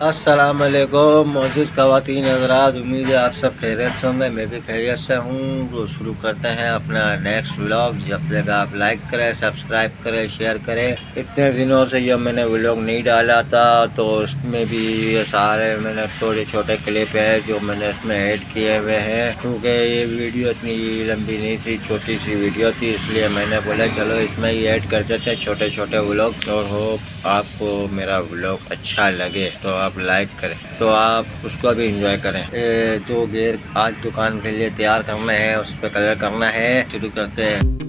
अस्सलामुअलैकुम मोअज़्ज़िज़ ख़वातीन हज़रात, उम्मीद है आप सब खैरियत से होंगे। मैं भी खैरियत से हूँ। तो शुरू करते हैं अपना नेक्स्ट व्लॉग। जब तक आप लाइक करें, सब्सक्राइब करें, शेयर करें। इतने दिनों से जब मैंने व्लॉग नहीं डाला था तो उसमें भी ये सारे मैंने छोटे छोटे क्लिप है जो मैंने इसमें ऐड किए हुए हैं, क्योंकि ये वीडियो इतनी लंबी नहीं थी, छोटी सी वीडियो थी, इसलिए मैंने बोला चलो इसमें ही ऐड कर देते हैं छोटे छोटे व्लॉग। और होप आपको मेरा व्लॉग अच्छा लगे तो आप लाइक करें, तो आप उसको भी एंजॉय करें। दो गेयर आज दुकान के लिए तैयार करना है, उस पर कलर करना है। शुरू करते हैं।